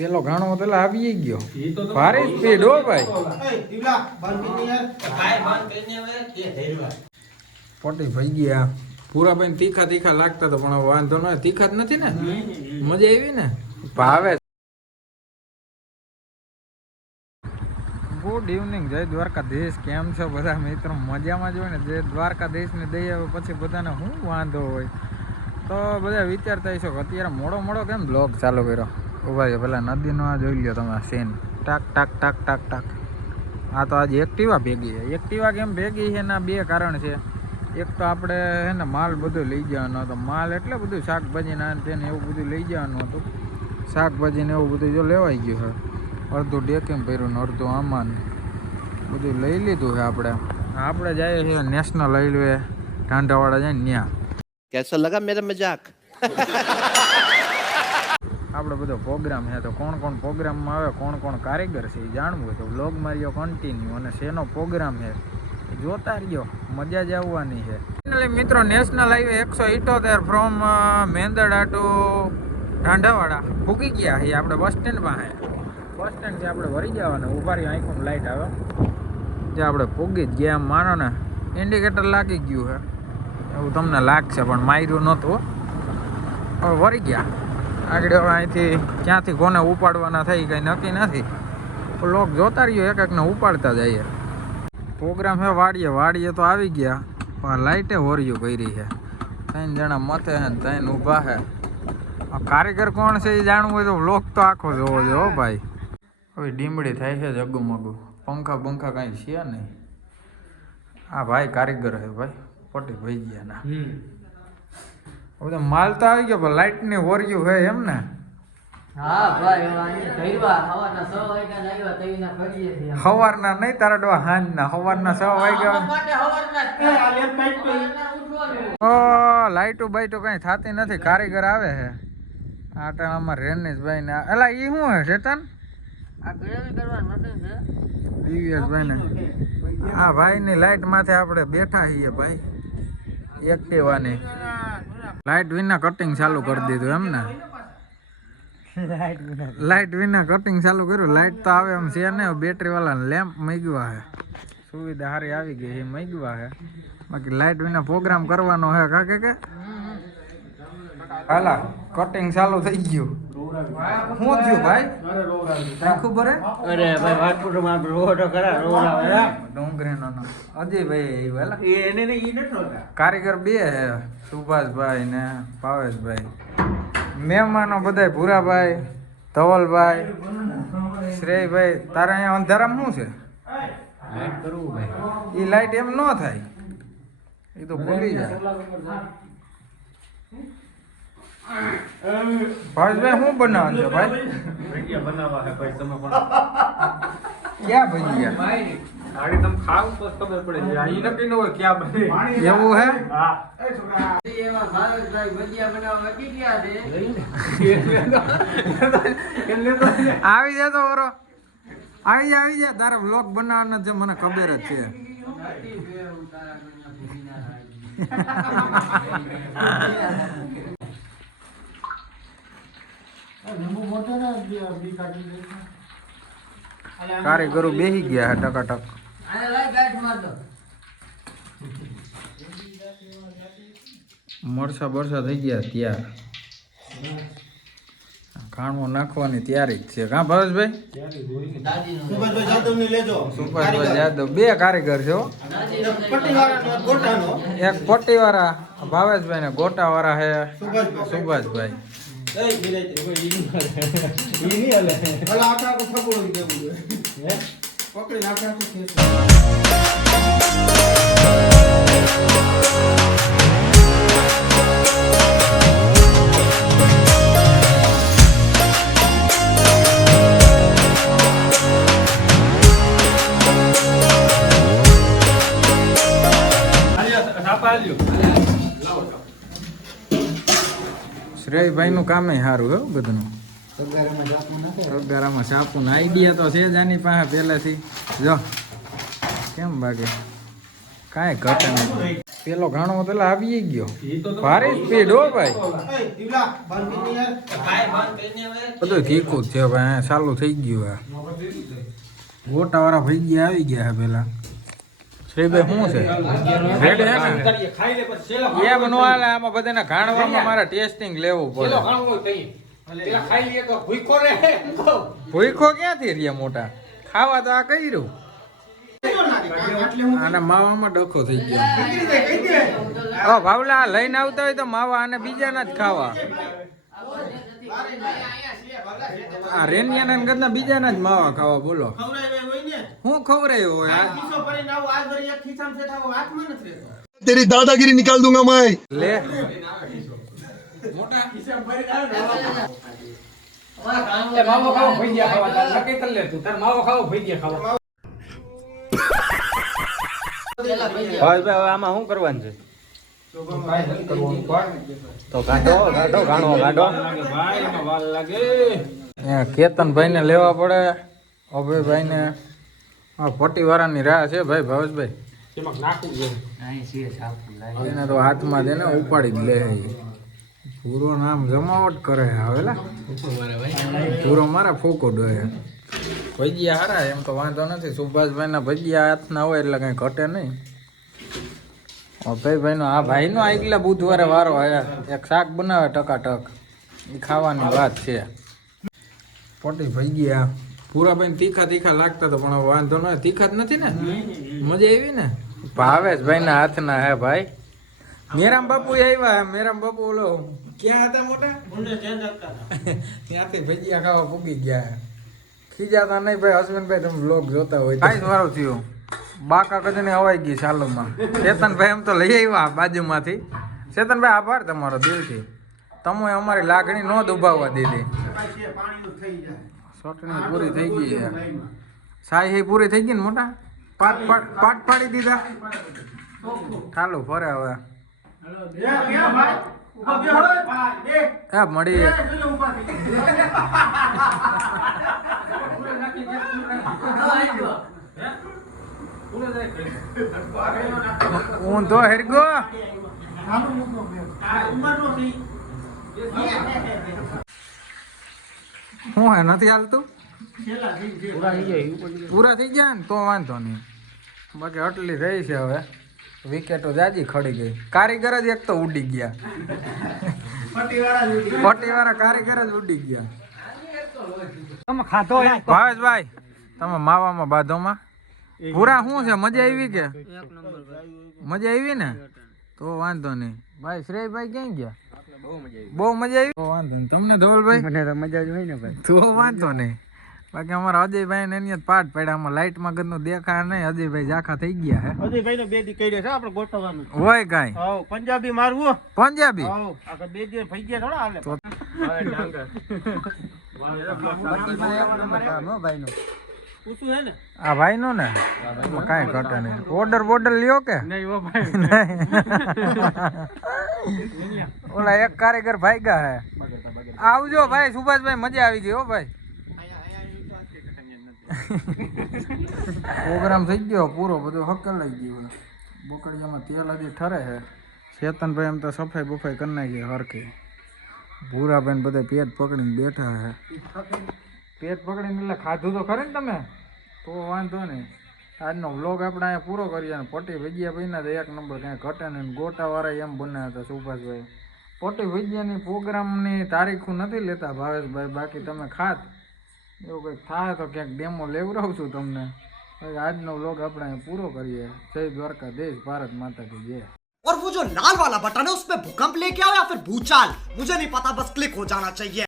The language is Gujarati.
પેલો ઘાણો પેલા આવી ગયો ભારે સ્પીડ હો ભાઈ પોટી ભાઈ ગયા પૂરા ભાઈ તીખા તીખા લાગતા તો પણ વાંધો ન તીખા જ નથી ને મજા આવી ને ભાવે. ગુડ ઇવનિંગ, જય દ્વારકાધીશ. કેમ છો બધા મિત્રો? મજામાં જ હોય ને? જય દ્વારકાધીશની દયા આવે પછી બધાને શું વાંધો હોય? તો બધા વિચારતા હશો કે અત્યારે મોડો કેમ બ્લોગ ચાલુ કર્યો? ઉભા છે પેલા નદીનો આ જોઈ લ્યો તમે સીન, ટાક ટાક ટાક ટાક ટાક. આ તો આજે એક્ટિવા ભેગી છે. એક્ટિવા કેમ ભેગી છે એના બે કારણ છે. એક તો આપણે હે ને માલ બધું લઈ જવાનો હતો. માલ એટલે બધું શાકભાજી ના તેને એવું બધું લઈ જવાનું હતું. શાકભાજી ને એવું બધું જો લેવાઈ ગયું છે. અડધું ડેકિંગ ભર્યું ને અડધું આમાં બધું લઈ લીધું છે. આપણે જઈએ છીએ નેશનલ હાઈવે ઢાંઢાવાડા જઈને ત્યાં. कैसा लगा मेरा मजाक? આપણે બધો પ્રોગ્રામ છે તો કોણ પ્રોગ્રામમાં આવે, કોણ કારીગર છે એ જાણવું તો વ્લોગ માર્યો કન્ટિન્યુ. અને શેનો પ્રોગ્રામ છે એ જોતા રહ્યો, મજા જ આવવાની છે. મિત્રો national highway 178 from Mendarda to Dhandhavada ભૂકી ગયા છે આપણે બસ સ્ટેન્ડ પાસે. બસ સ્ટેન્ડથી આપણે વળી જવાનું. ઉભા રહી આંખું લાઇટ આવે જે આપણે પૂગી જ ગયા. માનો ને ઇન્ડિકેટર લાગી ગયું છે એવું તમને લાગશે પણ માર્યું નહોતું. હવે વળી ગયા આગળ. હવે અહીંથી ક્યાંથી કોને ઉપાડવાના થઈ કંઈ નક્કી નથી. લોક જોતા રહ્યો એક એકને ઉપાડતા જઈએ. પ્રોગ્રામ છે વાડીએ તો આવી ગયા પણ લાઇટે હોરિયું કરી છે. 3 જણા મથે છે ને 3 ઊભા છે. કારીગર કોણ છે એ જાણવું હોય તો વ્લોગ તો આખો જોવો જો ભાઈ. હવે ડીમડી થાય છે જગુમગુ. પંખા કાંઈ છે નહીં. આ ભાઈ કારીગર છે ભાઈ, પટી ભાઈ ગયા ના. હવે તો માલ તો આવી ગયો પણ લાઇટ ની હોરિયું છે એમ ને? હા ભાઈ, સવારના નહીં તારા ડવા હાંજના. સવારના 6 વાગ્યા લાઈટો બાઈટો કઈ થતી નથી. કારીગર આવે છે આટાણામાં રેનેશભાઈ ને. એલા ઈ શું હે શેતન? દિવ્યેશભાઈ ને આ ભાઈ ની લાઈટ માથે આપણે બેઠા છીએ ભાઈ. એક્ટિવાની લાઈટ વિના કટિંગ ચાલુ કરી દીધું એમ ને? લાઈટ વિના કટિંગ ચાલુ કર્યું. લાઈટ તો આવે એમ છે ને. બેટરી વાળા લેમ્પ મગ્યા છે. સુવિધા સારી આવી ગઈ છે મગ્યા છે. બાકી લાઈટ વિના પ્રોગ્રામ કરવાનો છે કાકે કે હાલા કટિંગ ચાલુ થઈ ગયું. શું થયું ભાઈ? ખબર હે? અરે ભાઈ વાટપુરમાં રોડો કરા રોડા ડોંગરીનો અજયભાઈ વેલા એને ને ઈ નતો કારીગર બે હે, સુભાષભાઈ ને ભાવેશભાઈ. મહેમાનો બધાય ભૂરાભાઈ, ધવલભાઈ, શ્રેયભાઈ. તારે અહીંયા અંધારામાં શું છે? લાઈટ કરવું ભાઈ. એ લાઈટ એમ ન થાય, એ તો ભૂલી જાય. ભાવેશભાઈ શું બનાવવાનું છે ભાઈ? ભજીયા બનાવવા છે ભાઈ. તમે પણ ક્યાં ભજીયા? આડી તમે ખાવ તો ખબર પડે છે. આ નક્કી ન હોય ક્યાં બને એવું હે. હા એમાં ભાવેશભાઈ ભજીયા બનાવવા કી ગયા છે. આવી જા તો ઓરો આવી જા. તારે વ્લોગ બનાવવાનો છે મને ખબર જ છે. કારીગરો બેસી ગયા ટકાટક. મરસા થઈ ગયા તૈયાર. ખાણો નાખવાની તૈયારી જ છે. કા ભાવેશભાઈ? સુભાષભાઈ જાદવ બે કારીગર છે. એક પટ્ટી વાળા ભાવેશભાઈ ને ગોટા વાળા હે સુભાષભાઈ. શ્રેયભાઈ નું કામે સારું એવું બધું. તગારામાં સાપું આઈડિયા તો છે જ આની પાસે પહેલેથી. જો કેમ બાકી કાંઈ ઘટે નહીં. પેલો ઘાણો પેલા આવી ગયો ભારે સ્પીડ હો ભાઈ બધું તીખું જ છે ભાઈ ચાલુ થઈ ગયું હે ગોટા વાળા ભાઈ ગયા આવી ગયા હે પેલા શ્રીભાઈ શું છે રેડ હે ને એ બનવા આમાં બધાને ઘાણવામાં મારે ટેસ્ટિંગ લેવું પડે ભૂખો ક્યાંથી રહ્યા મોટા ખાવા તો આ કર્યું આને માવામાં ડખો થઈ ગયો ભાવલા લઈને આવતા હોય તો માવા આને બીજાના જ ખાવા આ રેનિયાના કરતા બીજાના જ માવા ખાવા બોલો હું ખવરાયો હોય तेरी दादागिरी निकाल दूंगा मैं લે માવો ખાવો ભજીયા ખાવા નક્કી કરી લે તું તાર માવો ખાવો ભજીયા ખાવા ભાઈ આમાં શું કરવાનું છે તો ગાઢો કેતનભાઈ ને લેવા પડે અભયભાઈ ને પટ્ટી વાળાની રાહ છે ભાઈ ભાવેશભાઈ એને તો હાથમાં દે ને ઉપાડી જ લે પૂરો નામ જમાવટ કરે આવેલા પૂરો મારા ફોકો ડોહે ભજીયા હારા એમ તો વાંધો નથી સુભાષભાઈ ના ભજીયા હાથના હોય એટલે કઈ ઘટે નહીં અભયભાઈ નો આ ભાઈ નો આગલા બુધવારે વારો હે એક શાક બનાવે ટકાટક એ ખાવાની વાત છે પોટી ભજીયા પૂરાભાઈ તીખા તીખા લાગતા તો પણ વાંધો ન તીખા જ નથી ને મજા આવી ને ભાવેશભાઈ ના હાથના હે ભાઈ મેરામ બાપુ આવ્યા મેરામ બાપુ ઓલો ક્યાં હતા મોટા ત્યાંથી ભજીયા ખાવા પૂગી ગયા ખીજાતા નહીં ભાઈ અશ્વિનભાઈ તમે બ્લોગ જોતા હોય કાંઈ વારો થયો બાકા કદને હવાઈ ગઈ સાલુમાં ચેતનભાઈ એમ તો લઈ આવ્યા બાજુમાંથી ચેતનભાઈ આભાર તમારો દિલથી તમે અમારી લાગણી ન દુભાવવા દીધી ચટણી પૂરી થઈ ગઈ છે સાહી પૂરી થઈ ગઈ ને મોટા પાટ પાડી દીધા ચાલુ ફરે હવે મળી ઊંધો હેરગો હું હે નથી હાલતું પૂરા થઈ ગયા ને તો વાંધો નહીં બાકી આટલી રહી છે હવે વિકેટો જાજી ખડી ગઈ કારીગર જ એક તો ઉડી ગયા પટ્ટીવાળા કારીગર જ ઉડી ગયા ભાવેશભાઈ તમે માવામાં બાધોમાં પૂરા શું છે મજા આવી કે મજા આવી ને તો વાંધો નહીં ભાઈ શ્રેયભાઈ ક્યાં ગયા બહુ મજા આવી તો વાંધો નહીં તમને ધોલભાઈ મને તો મજા જ હોય ને ભાઈ તો વાંધો નહીં બાકી અમારા અજયભાઈ ને એની પાટ પડ્યા આમાં લાઈટમાં ઘરનું દેખાય નહીં અજયભાઈ ઝાખા થઈ ગયા હે અજયભાઈ નો બે દી કહી છે આપણે ગોઠવવાનું હોય કાંઈ પંજાબી મારવું પંજાબી આપણે બે દી થઈ ગયા થોડા હાલે પૂછું હે ને આ ભાઈ નો ને કાંઈ ઘટે નહીં ઓર્ડર બોર્ડર લ્યો કે ઓલા એક કારીગર ભાગ્યા હે આવજો ભાઈ સુભાષભાઈ મજા આવી ગઈ હો ભાઈ પ્રોગ્રામ થઈ ગયો પૂરો બધું હક્કલ લઈ ગયું બોકડીયામાં તેલ હજી ઠરે છે ચેતનભાઈ એમ તો સફાઈ બફાઈ કરી નાખી હરખી ભૂરાભાઈ બધા પેટ પકડીને બેઠા છે પેટ પકડીને એટલે ખાધું તો ખરે ને તમે તો વાંધો નહીં આજનો વ્લોગ આપણે અહીંયા પૂરો કરીએ અને પટ્ટી ભજીયા પીના તો એક નંબર કાંઈ ઘટે નહીં ગોટાવાળા એમ બનાવ્યા હતા સુભાષભાઈ પટ્ટી ભજીયાની પ્રોગ્રામની તારીખું નથી લેતા ભાવેશભાઈ બાકી તમે ખાત એવું કંઈક થાય તો ક્યાંક ડેમો લેવડાવું છું તમને આજનો વ્લોગ આપણે અહીંયા પૂરો કરીએ જય દ્વારકાધીશ ભારત માતા કી જય और वो जो लाल वाला बटन है उसमें भूकंप लेके आओ या फिर भूचाल मुझे नहीं पता बस क्लिक हो जाना चाहिए